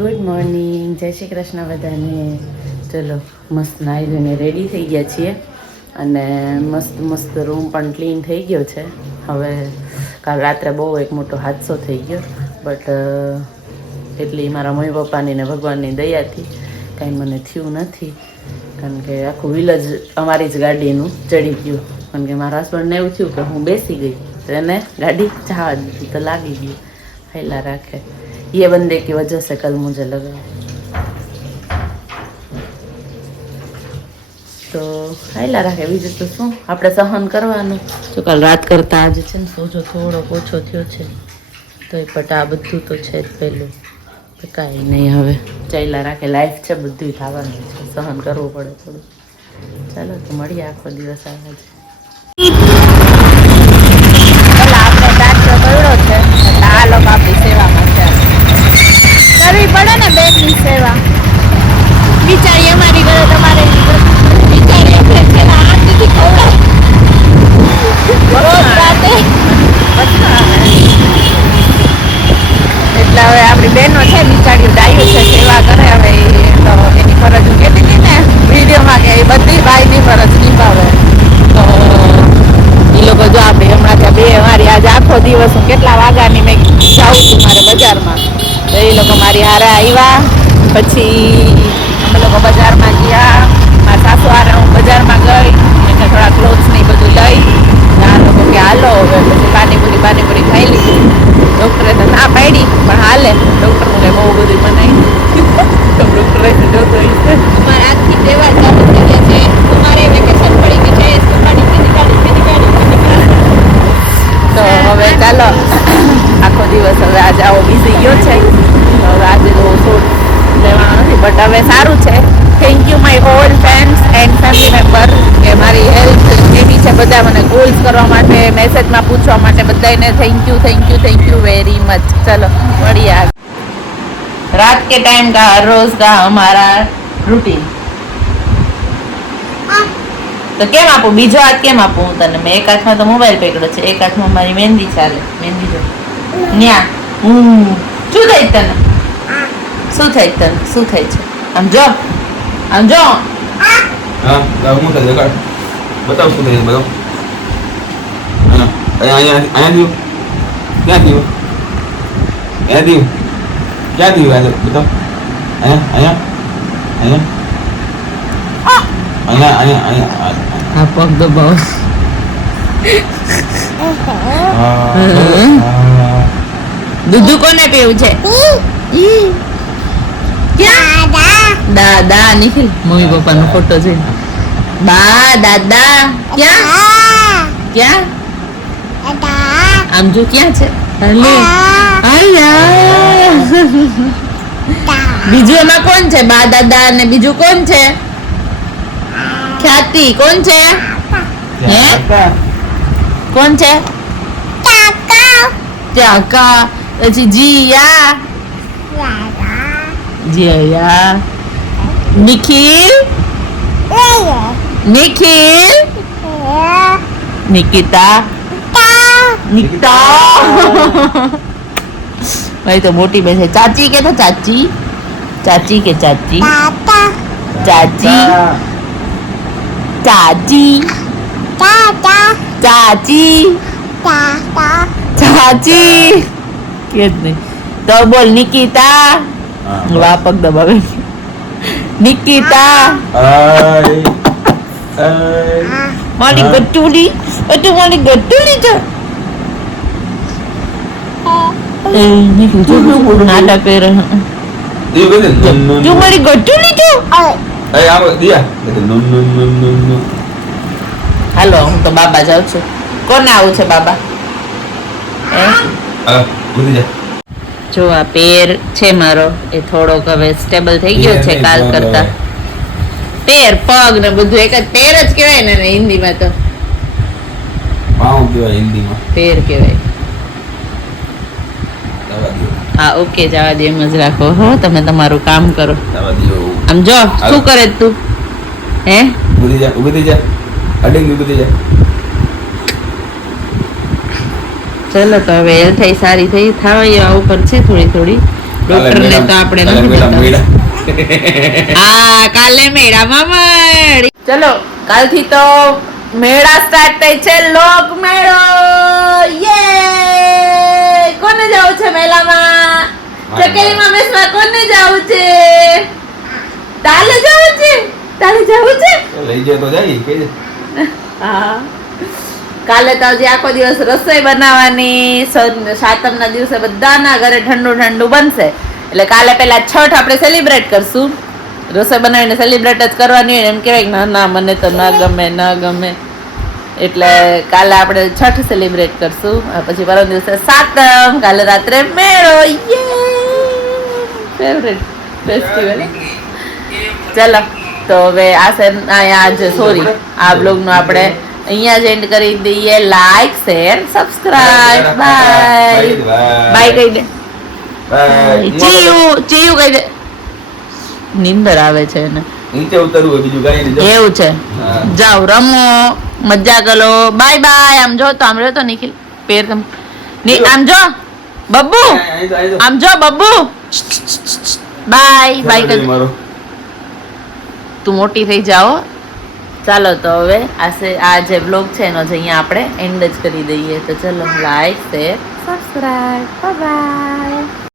Good morning, જય શ્રી કૃષ્ણ બધાને. ચલો મસ્ત નાહી ધોઈને રેડી થઈ ગયા છીએ અને મસ્ત મસ્ત રૂમ પણ ક્લીન થઈ ગયો છે. હવે કાલ રાત્રે બહુ એક મોટો હાદસો થઈ ગયો, બટ એટલી મારા મમ્મી પપ્પાની ને ભગવાનની દયાથી કાંઈ મને થયું નથી, કારણ કે આખું વ્હીલ જ અમારી જ ગાડીનું ચડી ગયું. કારણ કે મારા હસબન્ડને એવું થયું કે હું બેસી ગઈ તો એને ગાડી જવા દીધી તો લાગી ગઈ. ફેલા રાખે, ये बंदे की वजह से कल मुझे लगा. તો હાઈલા રાખે, બીજું તો શું આપણે સહન કરવાનું. જો કાલ રાત કરતાં આજે છે ને સોજો થોડો ઓછો થયો છે, તો એ પટ આ બધું તો છે જ પહેલું, કાંઈ નહીં. હવે ચાલ્યા રાખે, લાઈફ છે, બધું થવાનું છે, સહન કરવું પડે થોડું. ચાલો તો મળીએ આખો દિવસ આવે છે. આપણે દાખલો કર્યો છે એટલે આ લોકો આપણી સેવામાં છે, કરવી પડે ને બેનની સેવા. બિચારી અમારી ઘરે તમારે બિચારી આપણે પેલા હાથથી ખવડાવે રોજ રાતે. એટલે હવે આપણી બહેનો છે બિચારીઓ ડાયું છે, સેવા કરે. હવે તો એની ફરજ હું કહેતી હતી ને વિડીયોમાં કે એ બધી ભાઈની ફરજ નિભાવે. તો એ લોકો જો આપણે હમણાં ત્યાં બે મારી આજે આખો દિવસ હું કેટલા વાગ્યાની મેં જાઉં છું મારે બજારમાં, તો એ લોકો મારી હારે આવ્યા. પછી અમે લોકો બજારમાં ગયા, મારા સાસુ હારે હું બજારમાં ગઈ, એટલે થોડા ક્લોથ્સ ને બધું લઈ. આ લોકો કે હાલો હવે, પછી પાણીપુરી ખાઈ લીધી. ડૉક્ટરે તો ના પાડી પણ હાલે, ડૉક્ટરનું કંઈ બહુ બધું બનાવી ડૉક્ટરે જોતો છે અમારે આજથી તહેવાર ચાલુ થઈ ગયા છે, તમારે વેકેશન પડી ગયું છે, તો હવે ચાલો આખો દિવસ હવે આજે આવો બીઝી ગયો છે. હવે આજે તો શૂટ લેવાનો નથી, બટ હવે સારું છે. Thank you my all friends and family member કે મારી હેલ્પ કેવી છે. બધા મને કોલ્સ કરવા માટે, મેસેજમાં પૂછવા માટે બધાને થેન્ક યુ વેરી મચ. ચલો મળીએ. रात के टाइम का हर रोज का हमारा रूटीन. તો કેમ આપું બીજો હાથ કેમ આપું હું તને? મેં એક હાથમાં તો મોબાઈલ પકડ્યો છે, એક હાથમાં મારી મહેંદી ચાલે. મહેંદી જો ન્યા. શું થાય તને? શું થાય તને? શું થાય છે? આમ જો, આમ જો. હા હું થાય દેખાડ, બતાવ શું થાય બતાવ. અહીંયા દીવ ક્યાં દીવ? અહીંયા દીવ ક્યાં દીવ? આજે બતાવ. અહીંયા આ પગ દબાવો. દૂધ કોને પીવું છે? દાદા નિખિલ મમ્મી પપ્પા નો ફોટો છે. બા દાદા ક્યાં આમ જો ક્યાં છે? બીજું એમાં કોણ છે? બા દાદા અને બીજું કોણ છે? ખ્યાતિ કોણ છે? હે કોણ છે? ચાકા. પછી જીયા, નિખિલ, નિકિતા, ભાઈ તો મોટી બેસે. ચાચી કે તો ચાચી કે ચાચી કે જ નહીં તો બોલ. નિકિતા. વાહ પગ દબાવે. નિકિતા મારી ગટુલી, તું મારી ગટુલી છે. નાટક કરે તું મારી ગટુલી છો. હાલો હું તો બાબા જાઉં છું. કોને આવું છે બાબા? જો આ પેર છે મારો, એ થોડોક હવે સ્ટેબલ થઈ ગયો છે કાલ કરતા. પેર પગ ને બધું એક જ પેર જ કહેવાય ને હિન્દીમાં તો પાઉં કહેવાય, હિન્દીમાં પેર કહેવાય. હા ઓકે જવા દે, એમ જ રાખો હો. તમે તમારું કામ કરો. આમ જો શું કરે તું? હે ઉભી થઈ જા અડિંગ ઉભી થઈ જા. ચલો તો હવે હેલ્થ સારી થઈ થવા ઉપર છે થોડી થોડી, ડોક્ટરને તો આપણે કાલે નથી મેળા બતાવ્યું. મેળા. હા કાલે મેળામાં મળી. ચલો કાલથી તો મેળા સ્ટાર્ટ થાય છે. લોક મેળો યે! કોને જવું છે મેળામાં? ચકેલીમાં બેસવા કોને જવું છે? તાલે જવું છે? તાલે જવું છે? લઈ જાય તો જાય કે હા કાલે તો હજી આખો દિવસ રસોઈ બનાવવાની. સાતમના દિવસે બધાના ઘરે ઠંડુ ઠંડુ બનશે. એટલે કાલે પેલા છઠ આપણે સેલિબ્રેટ કરશું. રસોઈ બનાવીને સેલિબ્રેટ જ કરવાની હોય ને એમ કહેવાય કે ના ના મને તો ના ગમે. એટલે કાલે આપણે છઠ સેલિબ્રેટ કરશું. પછી પરમ દિવસે સાતમ, કાલે રાત્રે મેળો. Favourite festival. ચલો તો હવે આ બ્લોગ નું આપણે અહીંયા જ એન્ડ કરી દઈએ. Like share subscribe bye bye કહી દે. ચીયું કહી દે. નીંદર આવે છે એને. નીચે ઉતરવું હોય બીજું કઈ નહીં. એવું છે. હા. જાઓ રમો મજા કરો. Bye bye. આમ જો તો આમ રહ્યો તો નિખિલ પેર તમ આમ જો બબ્બુ આમ જો બબ્બુ બાય બાય કર. મારો તું મોટી થઈ જાઓ. ચાલો તો હવે આ જે બ્લોગ છે એનો જ અહીંયા આપણે એન્ડ જ કરી દઈએ. તો ચલો લાઈક શેર સબસ્ક્રાઇબ બાય.